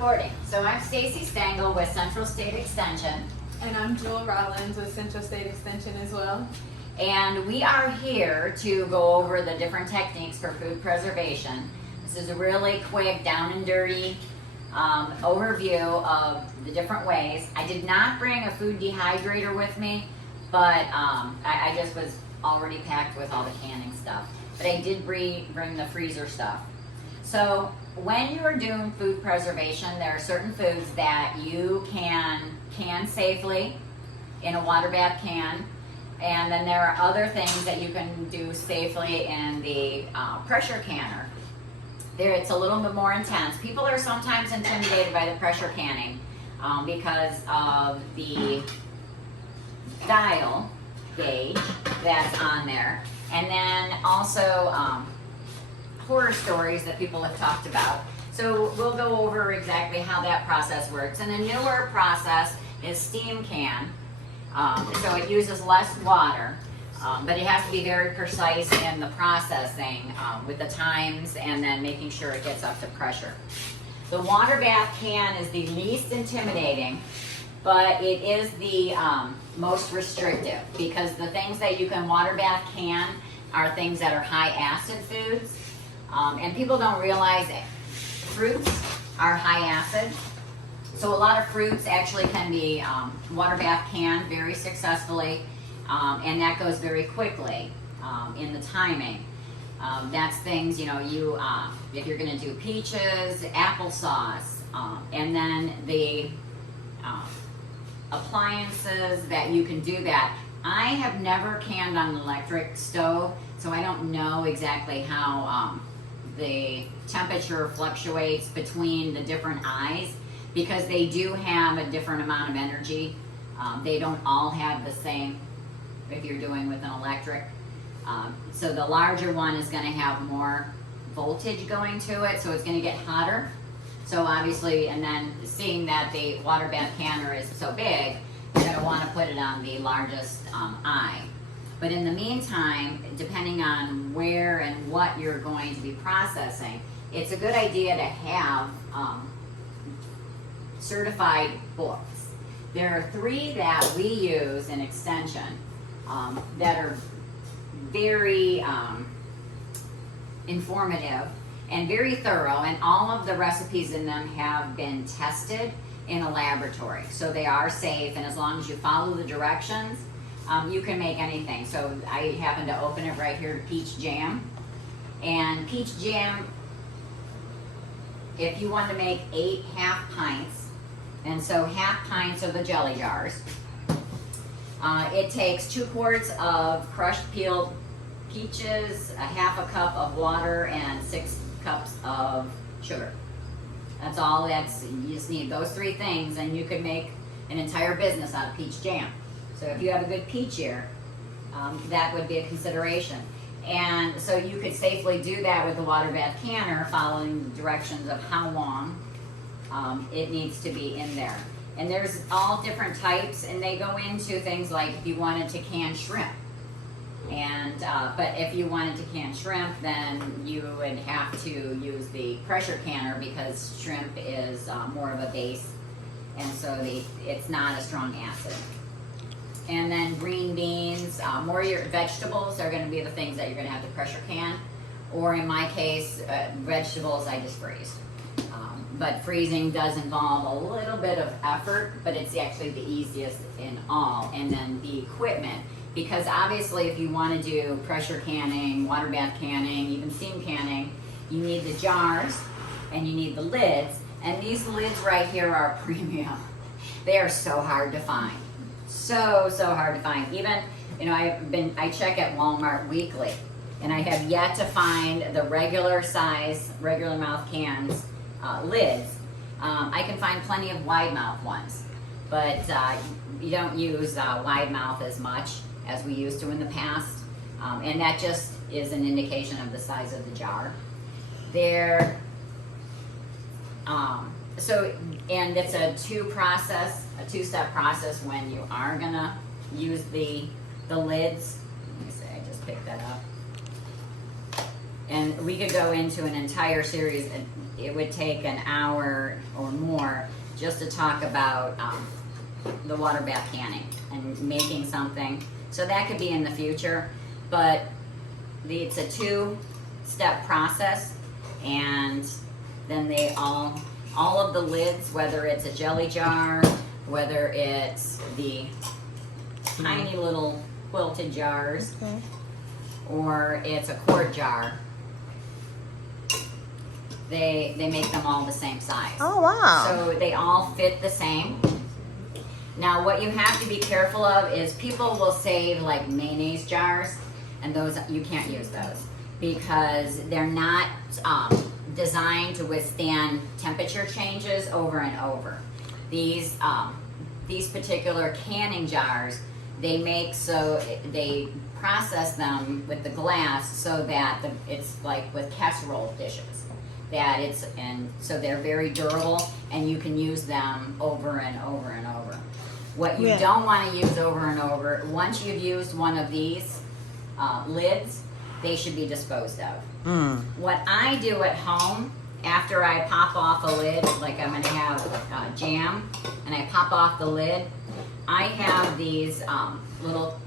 recording. So I'm Stacey Stangrl with Central State Extension. And I'm Jewel Rollins with Central State Extension as well. And we are here to go over the different techniques for food preservation. This is a really quick, down and dirty overview of the different ways. I did not bring a food dehydrator with me, but I just was already packed with all the canning stuff. But I did bring the freezer stuff. So when you're doing food preservation, there are certain foods that you can safely in a water bath can, and then there are other things that you can do safely in the pressure canner. There, it's a little bit more intense. People are sometimes intimidated by the pressure canning because of the dial gauge that's on there, and then also horror stories that people have talked about. So we'll go over exactly how that process works. And a newer process is steam can. So it uses less water, but it has to be very precise in the processing with the times and then making sure it gets up to pressure. The water bath can is the least intimidating, but it is the most restrictive, because the things that you can water bath can are things that are high acid foods. And people don't realize it. Fruits are high acid. So a lot of fruits actually can be water bath canned very successfully, and that goes very quickly in the timing. That's things, you know, if you're going to do peaches, applesauce, and then the appliances that you can do that. I have never canned on an electric stove, so I don't know exactly how the temperature fluctuates between the different eyes, because they do have a different amount of energy. They don't all have the same if you're doing with an electric. So the larger one is going to have more voltage going to it, so it's going to get hotter. So obviously, and then seeing that the water bath canner is so big, you're going to want to put it on the largest eye. But in the meantime, depending on where and what you're going to be processing, it's a good idea to have certified books. There are 3 that we use in Extension that are very informative and very thorough, and all of the recipes in them have been tested in a laboratory. So they are safe, and as long as you follow the directions, you can make anything. So I happen to open it right here to peach jam. And peach jam, if you want to make 8 half pints, and so half pints are the jelly jars, it takes 2 quarts of crushed peeled peaches, a half a cup of water, and 6 cups of sugar. That's all. You just need those 3 things, and you could make an entire business out of peach jam. So if you have a good peach year, that would be a consideration. And so you could safely do that with the water bath canner, following the directions of how long it needs to be in there. And there's all different types, and they go into things like if you wanted to can shrimp. And but if you wanted to can shrimp, then you would have to use the pressure canner, because shrimp is more of a base, and so it's not a strong acid. And then green beans, more your vegetables are going to be the things that you're going to have to pressure can. Or in my case, vegetables I just freeze. But freezing does involve a little bit of effort, but it's actually the easiest in all. And then the equipment, because obviously if you want to do pressure canning, water bath canning, even steam canning, you need the jars and you need the lids. And these lids right here are premium. They are so hard to find. So hard to find. Even, you know, I check at Walmart weekly, and I have yet to find the regular size, regular mouth cans lids. I can find plenty of wide mouth ones, but you don't use wide mouth as much as we used to in the past, and that just is an indication of the size of the jar. And it's a 2-step process when you are gonna use the lids. Let me see, I just picked that up. And we could go into an entire series. It would take an hour or more just to talk about the water bath canning and making something. So that could be in the future, but it's a 2-step process, and then they all of the lids, whether it's a jelly jar, whether it's the tiny little quilted jars, or it's a quart jar, they make them all the same size. Oh, wow. So they all fit the same. Now what you have to be careful of is people will save like mayonnaise jars, and those, you can't use those because they're not designed to withstand temperature changes over and over. These particular canning jars, they make so they process them with the glass so that it's like with casserole dishes. So they're very durable, and you can use them over and over and over. What you don't want to use over and over, once you've used one of these lids, they should be disposed of. What I do at home, after I pop off a lid, like I'm going to have jam, and I pop off the lid, I have these little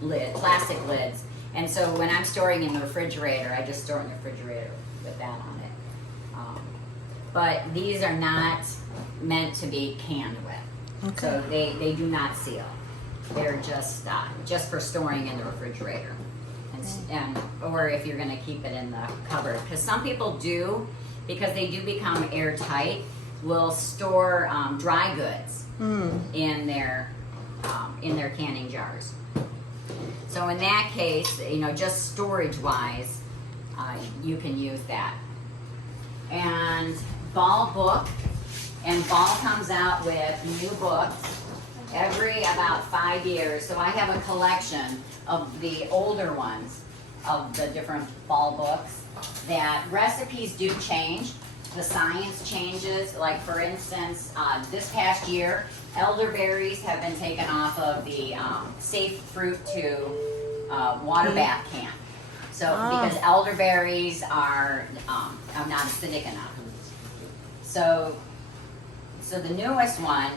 plastic lids. And so when I'm storing in the refrigerator, I just store in the refrigerator with that on it. But these are not meant to be canned with. So they do not seal. They're just for storing in the refrigerator. Or if you're going to keep it in the cupboard. Because some people do, because they do become airtight, will store dry goods in their canning jars. So in that case, just storage-wise, you can use that. And Ball comes out with new books every about 5 years. So I have a collection of the older ones of the different Ball books. That recipes do change. The science changes. Like for instance, this past year, elderberries have been taken off of the safe fruit to water bath can. So because elderberries are not acidic enough. So the newest one,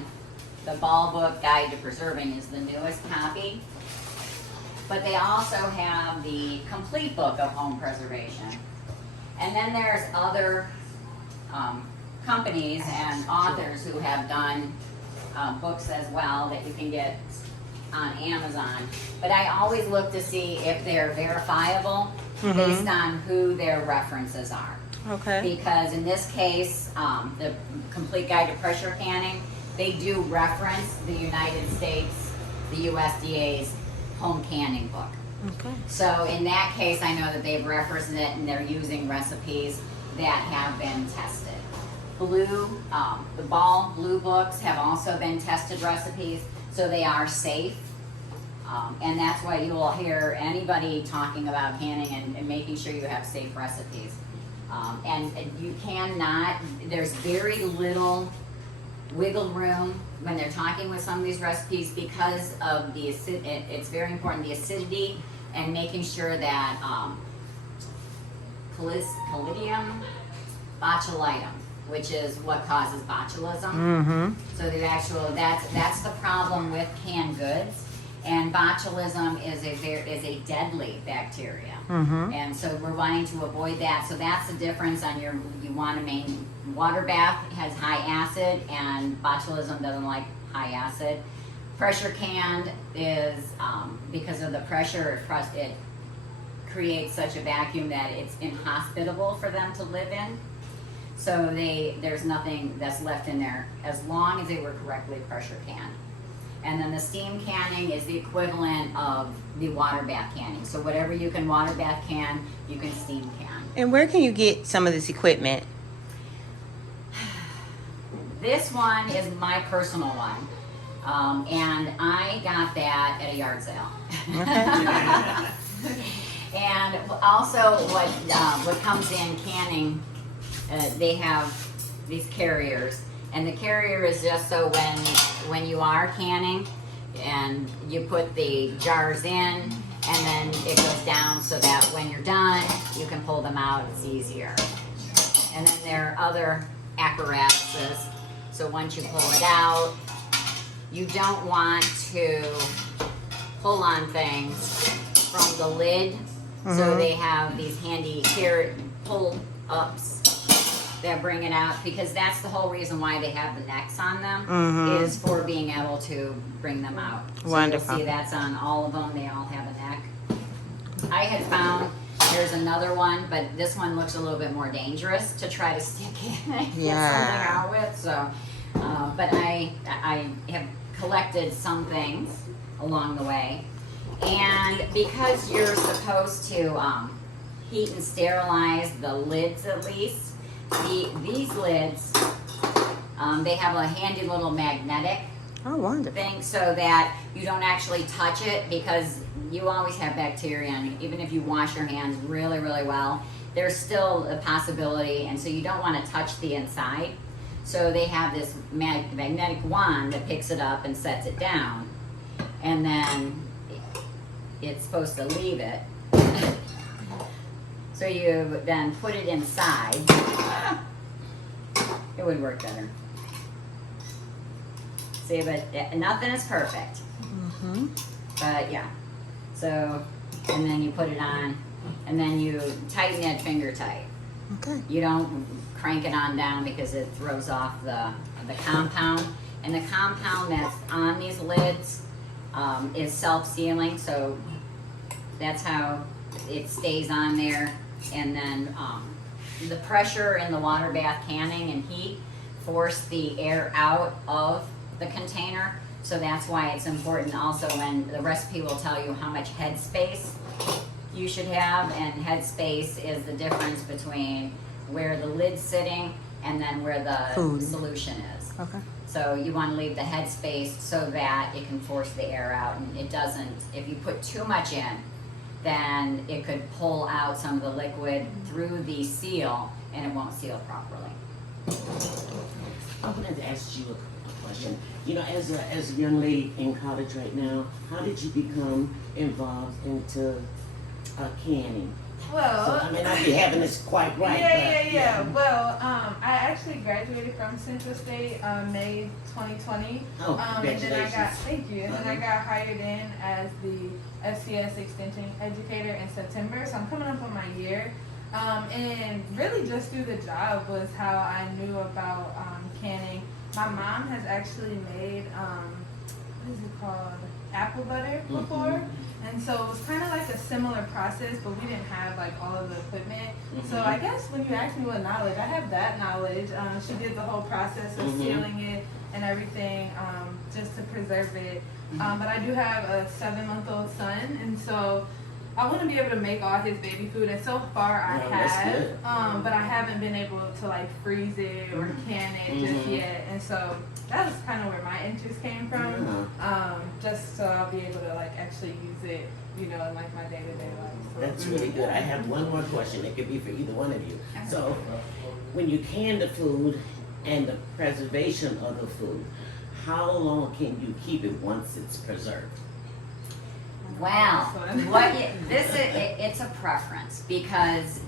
the Ball Book Guide to Preserving, is the newest copy. But they also have the complete book of home preservation. And then there's other companies and authors who have done books as well that you can get on Amazon. But I always look to see if they're verifiable based on who their references are. Because in this case, the Complete Guide to Pressure Canning, they do reference the United States, the USDA's home canning book. So in that case, I know that they've referenced it and they're using recipes that have been tested. The Ball Blue books have also been tested recipes, so they are safe. And that's why you will hear anybody talking about canning and making sure you have safe recipes. And you cannot, there's very little wiggle room when they're talking with some of these recipes because of the it's very important, the acidity, and making sure that Calidium botulitum, which is what causes botulism. So that's the problem with canned goods. And botulism is a deadly bacteria. And so we're wanting to avoid that. So that's the difference on you want to water bath has high acid, and botulism doesn't like high acid. Pressure canned is, because of the pressure, it creates such a vacuum that it's inhospitable for them to live in. So there's nothing that's left in there as long as they were correctly pressure canned. And then the steam canning is the equivalent of the water bath canning. So whatever you can water bath can, you can steam can. And where can you get some of this equipment? This one is my personal one. And I got that at a yard sale. And also what comes in canning, they have these carriers. And the carrier is just so when you are canning and you put the jars in, and then it goes down so that when you're done, you can pull them out, it's easier. And then there are other apparatuses. So once you pull it out, you don't want to pull on things from the lid. So they have these handy pull ups that bring it out, because that's the whole reason why they have the necks on them, is for being able to bring them out. So Wonderful. you'll see that's on all of them. They all have a neck. I had found there's another one, but this one looks a little bit more dangerous to try to stick in and get something out with. So, but I have collected some things along the way. And because you're supposed to heat and sterilize the lids at least, these lids, they have a handy little magnetic thing so that you don't actually touch it, because you always have bacteria on you. Even if you wash your hands really, really well, there's still a possibility, and so you don't want to touch the inside. So they have this magnetic wand that picks it up and sets it down, and then it's supposed to leave it. So you then put it inside. It would work better. See, but nothing is perfect. But yeah. So, and then you put it on, and then you tighten it finger tight. Okay. You don't crank it on down, because it throws off the compound. And the compound that's on these lids is self-sealing, so that's how it stays on there. And then the pressure in the water bath canning and heat force the air out of the container. So that's why it's important also, when the recipe will tell you how much head space you should have, and head space is the difference between where the lid's sitting and then where the solution is. Okay. So you want to leave the head space so that it can force the air out, and it doesn't, if you put too much in, then it could pull out some of the liquid through the seal, and it won't seal properly. I wanted to ask you a question. You know, as a young lady in college right now, how did you become involved into canning? Well, So I may not be having this quite right. Yeah. Well, I actually graduated from Central State May 2020. Oh, And then I got, congratulations. thank you. And then I got hired in as the FCS Extension Educator in September. So I'm coming up on my year. And really just through the job was how I knew about canning. My mom has actually made, what is it called? Apple butter before. And so it was kind of like a similar process, but we didn't have like all of the equipment. So I guess when you ask me what knowledge, I have that knowledge. She did the whole process of sealing it and everything, just to preserve it. But I do have a 7-month-old son, and so I want to be able to make all his baby food, and so far I have, but I haven't been able to like freeze it or can it just yet, and so that was kind of where my interest came from, just so I'll be able to like actually use it, you know, in like my day-to-day life. So. That's really good. I have one more question. It could be for either one of you. So, when you can the food and the preservation of the food, how long can you keep it once it's preserved? Well, it's a preference, because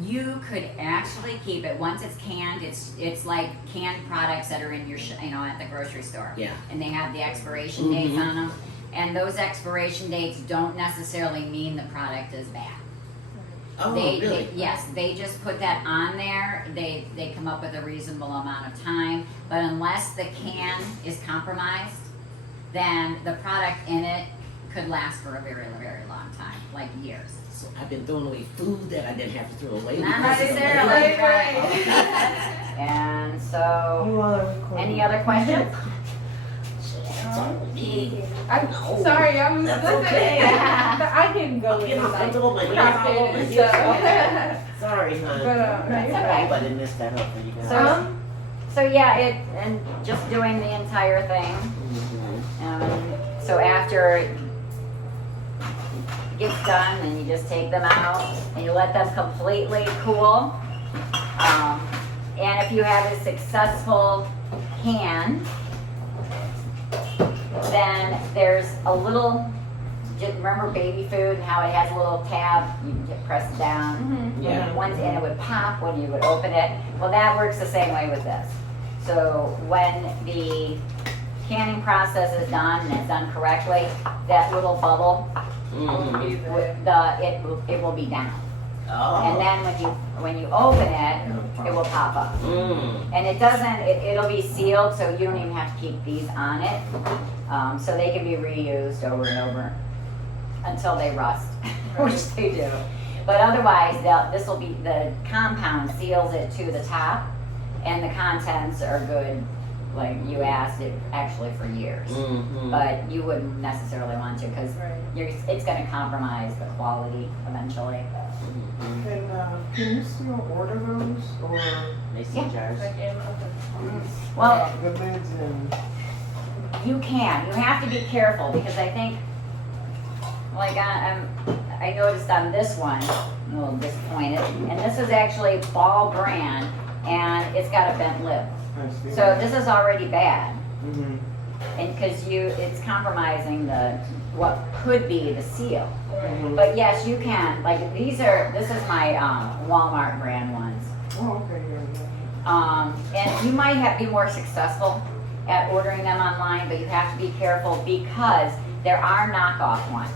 you could actually keep it once it's canned. It's like canned products that are in your at the grocery store. Yeah. And they have the expiration dates on them, and those expiration dates don't necessarily mean the product is bad. Oh, really? Yes, they just put that on there. They come up with a reasonable amount of time, but unless the can is compromised, then the product in it could last for a very, very long time, like years. So I've been throwing away food that I didn't have to throw away. Not because it's necessarily, amazing. right? And so, any other questions? I'm sorry, I'm That's listening. okay. I can go I'm getting with like uncomfortable. My hair's all over and here. stuff. Sorry, hon. But That's no, okay. I hope I didn't mess that up for you guys. So yeah, and just doing the entire thing. So after it gets done, then you just take them out and you let them completely cool. And if you have a successful can, then there's a little just remember baby food and how it has a little tab, you can press it down. Mm-hmm. Yeah. And it would pop when you would open it. Well, that works the same way with this. So when the canning process is done and it's done correctly, that little bubble, it will be down. Oh. And then when you open it, it will pop up. And it doesn't, it'll be sealed, so you don't even have to keep these on it. So they can be reused over and over until they rust, which they do. But otherwise, this will be, the compound seals it to the top, and the contents are good, like you asked, it actually for years. But you wouldn't necessarily want to, because it's going to compromise the quality eventually. Can you still order those, or Mason jars. Well, the lids and? you can. You have to be careful, because I think, like I noticed on this one, I'm a little disappointed, and this is actually Ball brand, and it's got a bent lip. I see. So this is already bad, Mhm. and because it's compromising what could be the seal. Mhm. But yes, you can. Like this is my Walmart brand ones. Oh, okay, yeah. And you might be more successful at ordering them online, but you have to be careful, because there are knockoff ones.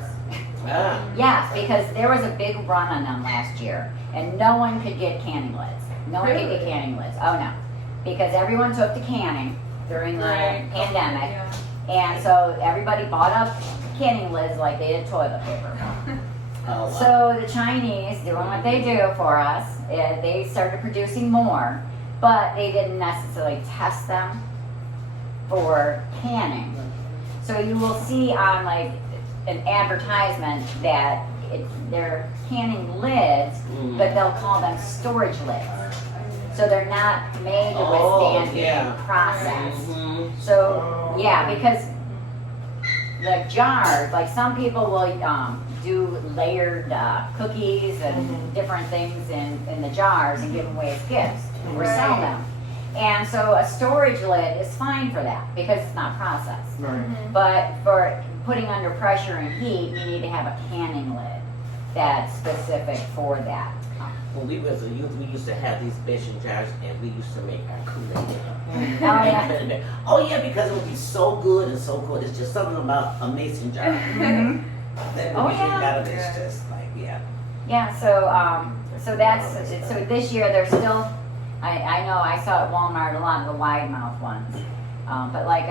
Ah. Yes, because there was a big run on them last year, and no one could get canning lids. No one could get Really? canning lids. Oh no, because everyone took to canning during the pandemic, and so everybody bought up canning lids like they did toilet paper. Oh, wow. So the Chinese, doing what they do for us, they started producing more, but they didn't necessarily test them for canning. So you will see on like an advertisement that they're canning lids, but they'll call them storage lids. So they're not made to withstand the process. So yeah, because the jars, like some people will do layered cookies and different things in the jars and give them away as gifts or sell them. And so a storage lid is fine for that, because it's not processed. Right. But for putting under pressure and heat, you need to have a canning lid that's specific for that. When we was a youth, we used to have these mason jars, and we used to make our Kool-Aid. Oh yeah. Oh yeah, because it would be so good and so cool. It's just something about a mason jar. That Oh, we yeah. out of it's just like, yeah. Yeah, so that's, so this year they're still, I know I saw at Walmart a lot of the wide mouth ones. But like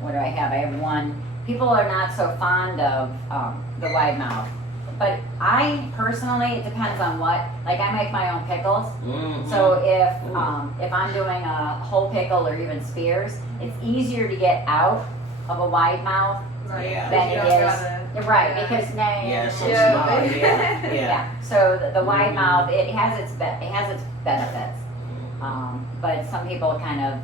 what do I have? I have one. People are not so fond of the wide mouth. But I personally, it depends on what, like I make my own pickles. So if I'm doing a whole pickle or even spears, it's easier to get out of a wide mouth Yeah. than it is. Right, because Yeah, so Yeah. small. Yeah. yeah. So the wide mouth, it has its benefits. But some people kind of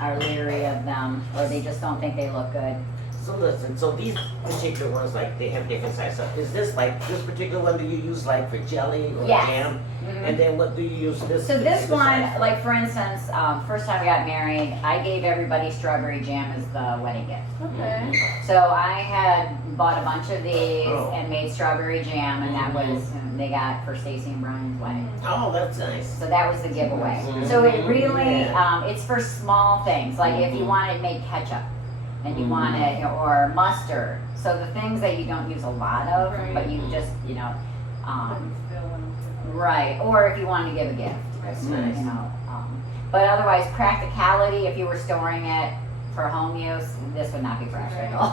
are leery of them, or they just don't think they look good. So listen, so these particular ones, like they have different sizes. So is this like this particular one? Do you use like for jelly or Yes. jam? Mhm. And then what do you use this? So this particular one, size? like for instance, first time I got married, I gave everybody strawberry jam as the wedding gift. Okay. So I had bought a bunch of these Oh. and made strawberry jam, and that was they got for Stacy and Brian's wedding. Oh, that's nice. So that was the giveaway. Mhm. So it really, Yeah. it's for small things, like if you Mhm. wanted to make ketchup and you Mhm. want it, or mustard. So the things that you don't use a lot of, but you just, right. Or if you wanted to give a gift, That's nice. But otherwise, practicality, if you were storing it for home use, this would not be practical.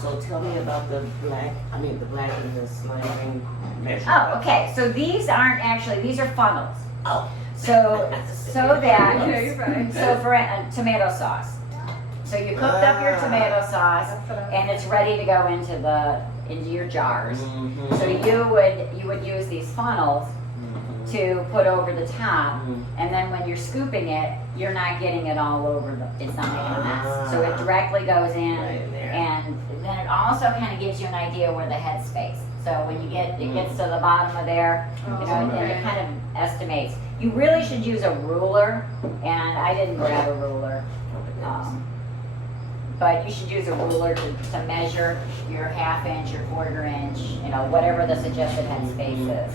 So tell me about the black and the sliding measure. Oh, okay. So these aren't actually, these are funnels. Oh. So Yeah, that, you're fine. so for tomato sauce. So you cooked up your tomato sauce, That's what I- and it's ready to go into your jars. Mhm. So you would use these funnels Mhm. to put over the top, Mhm. and then when you're scooping it, you're not getting it all over it's not making a mess. So it directly goes in, Right in there. and then it also kind of gives you an idea where the head space. So when you it gets to the bottom of there, and it kind of estimates. You really should use a ruler, and I didn't grab a ruler. but you should use a ruler to measure your half inch, your quarter inch, whatever the suggested headspace is.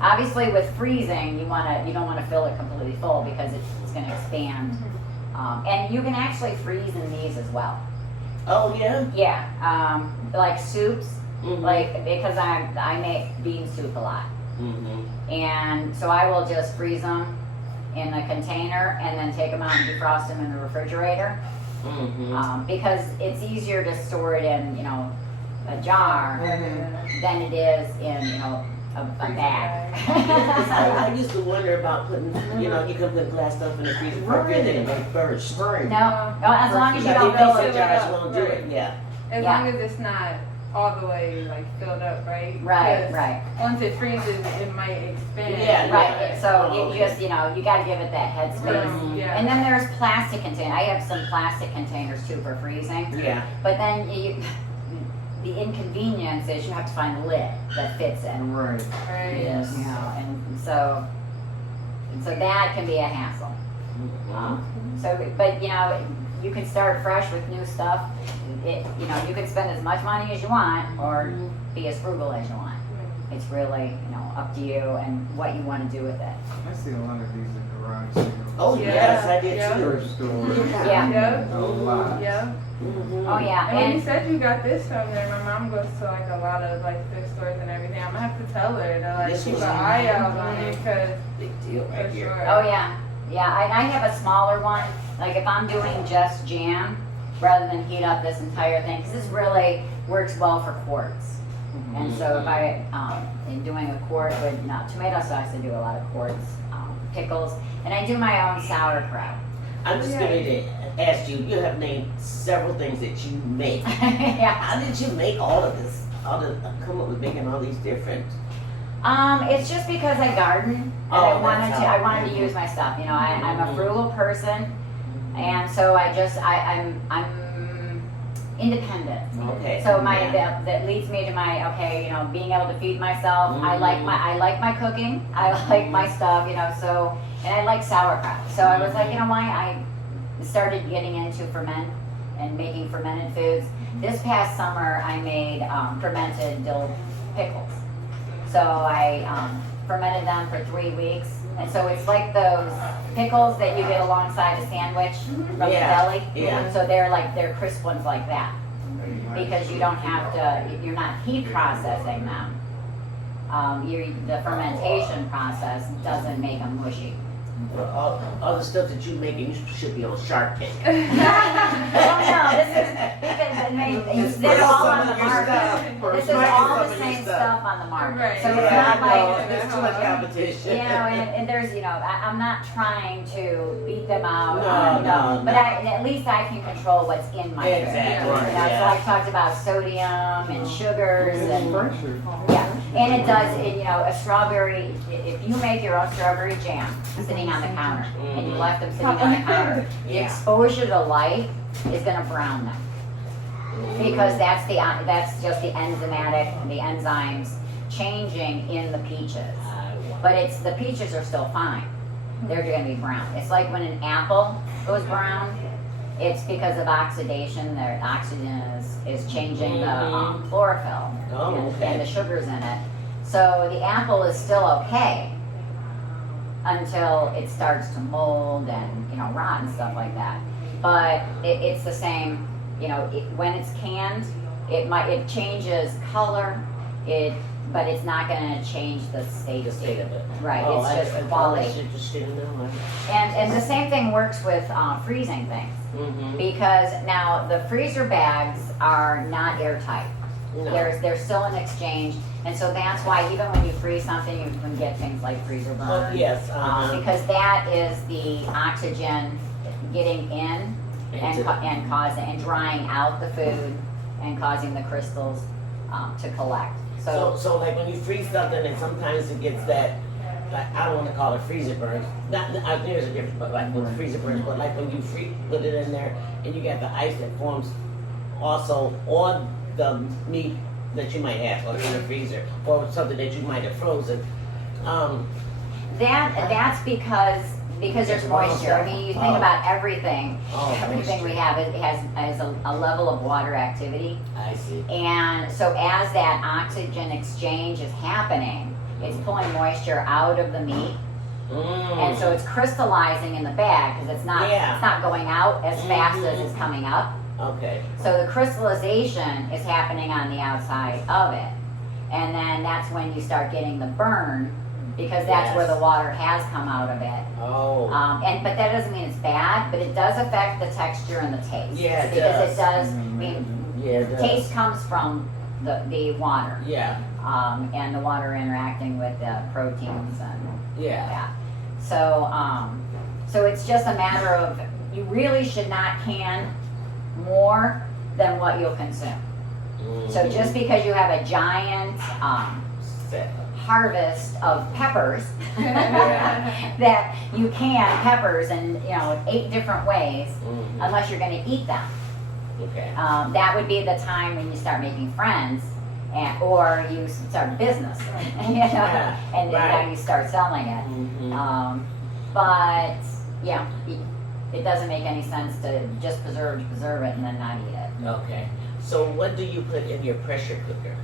Obviously, with freezing, you don't want to fill it completely full because it's going to expand. And you can actually freeze in these as well. Oh yeah. Yeah, like soups, Mhm. like because I make bean soup a lot, Mhm. and so I will just freeze them in a container and then take them out and defrost them in the refrigerator. Mhm. Because it's easier to store it in, a jar than it is in, a bag. I used to wonder about putting, you can put glass stuff in the freezer for a bit and it might burst. Right. No, as long as you I don't think fill these it. jars won't do it. Yeah. As Yeah. long as it's not all the way like filled up, right? Right, Because right, once it freezes, it might expand. Yeah, right. So Oh, you just, you got to give it that headspace. Yeah. And then there's plastic containers. I have some plastic containers too for freezing. Yeah. But then the inconvenience is you have to find a lid that fits it. Right. Right. Yes. And so that can be a hassle. But you can start fresh with new stuff. You can spend as much money as you want or be as frugal as you want. It's really, up to you and what you want to do with it. I see a lot of these in garage sales. Oh Yeah. yes, I did Yeah. too. Thrift stores. Yeah. Yeah. A lot. Yeah. Mhm. Oh yeah, And when you and said you got this from there, my mom goes to like a lot of like thrift stores and everything. I'm gonna have to tell her to like This keep was an eye out on it because Big deal right for here. sure. oh yeah, I have a smaller one. Like if I'm doing just jam, rather than heat up this entire thing, because this really works well for quarts. And so if I, in doing a quart with tomato sauce, I do a lot of quarts, pickles, and I do my own sauerkraut. I'm just going to ask you. You have named several things that you make. Yeah. How did you make all of this? Come up with making all these different? It's just because I garden and Oh, I wanted to use my stuff. I'm a frugal person, and so I'm independent. Okay. So Yeah. that leads me to my being able to feed myself. I like my cooking. I like my stuff. So and I like sauerkraut. So I was like, why I started getting into ferment and making fermented foods. This past summer I made fermented dill pickles. So I fermented them for 3 weeks. And so it's like those pickles that you get alongside a sandwich from the deli. Yeah. So they're crisp ones like that. Because you don't have to, you're not heat processing them. The fermentation process doesn't make them mushy. All the stuff that you making, you should be on Shark Tank. Well, no, this is because they're all on the market. This is all the same stuff on the market. Right. So it's Yeah, not I know. like, There's too much competition. and there's, I'm not trying to beat them out. No, But at least I can control what's in my food. Exactly. Right. So I talked about sodium and sugars and Pressure. yeah, and it does. A strawberry. If you make your own strawberry jam sitting on the counter, and you left them sitting on the counter, the Yeah. exposure to light is going to brown them because that's just the enzymes changing in the peaches. But the peaches are still fine. They're going to be brown. It's like when an apple goes brown. It's because of oxidation. Their oxygen is changing the chlorophyll Oh, okay. and the sugars in it. So the apple is still okay until it starts to mold and rot and stuff like that. But it's the same. When it's canned, it changes color. But it's not going to change the state The state of it. Right. Oh, It's just quality. That's interesting to know. And the same thing works with freezing things because now the freezer bags are not airtight. No. They're still in exchange, and so that's why even when you freeze something, you can get things like freezer burn. Oh, yes. Because that is the oxygen getting in and causing and drying out the food and causing the crystals to collect. So like when you freeze something and sometimes it gets that, like, I don't want to call it freezer burns. There's a difference, but like with freezer burns, but like when you put it in there and you got the ice that forms also on the meat that you might have or in the freezer or something that you might have frozen. That's because because there's Get the bones moisture. I out. mean, you think Oh. about everything. Oh, Everything we moisture. have, it has a level of water activity. I see. And so as that oxygen exchange is happening, it's pulling moisture out of the meat. And so it's crystallizing in the bag because it's not going out as fast as it's coming up. Okay. So the crystallization is happening on the outside of it. And then that's when you start getting the burn because that's where the water has come out of it. Oh. But that doesn't mean it's bad, but it does affect the texture and the taste. Yeah, it because does. it does. I mean, Yeah, it does. taste comes from the water. Yeah. And the water interacting with the proteins and Yeah. that. So it's just a matter of you really should not can more than what you'll consume. So just because you have a giant harvest of peppers that you can peppers in 8 different ways, unless you're going to eat them. Okay. That would be the time when you start making friends, or you start a business, and Right. now you start selling it. But yeah, it doesn't make any sense to just preserve it and then not eat it. Okay. So what do you put in your pressure cooker?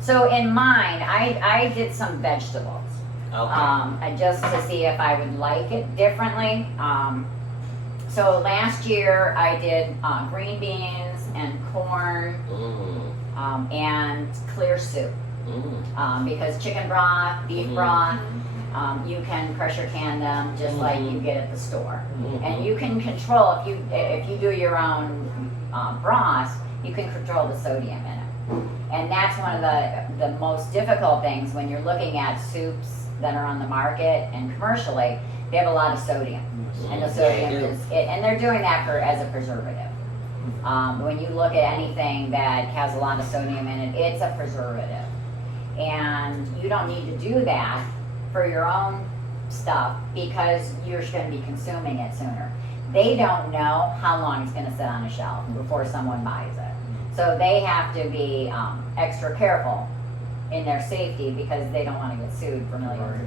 So in mine, I did some vegetables. Okay. Just to see if I would like it differently. So last year I did green beans and corn and clear soup because chicken broth, beef broth, you can pressure can them just like you get at the store, and you can control if you do your own broth, you can control the sodium in it, and that's one of the most difficult things when you're looking at soups that are on the market and commercially. They have a lot of sodium, and the sodium and they're doing that as a preservative. When you look at anything that has a lot of sodium in it, it's a preservative, and you don't need to do that for your own stuff because you're going to be consuming it sooner. They don't know how long it's going to sit on a shelf before someone buys it, so they have to be extra careful in their safety because they don't want to get sued for millions of dollars.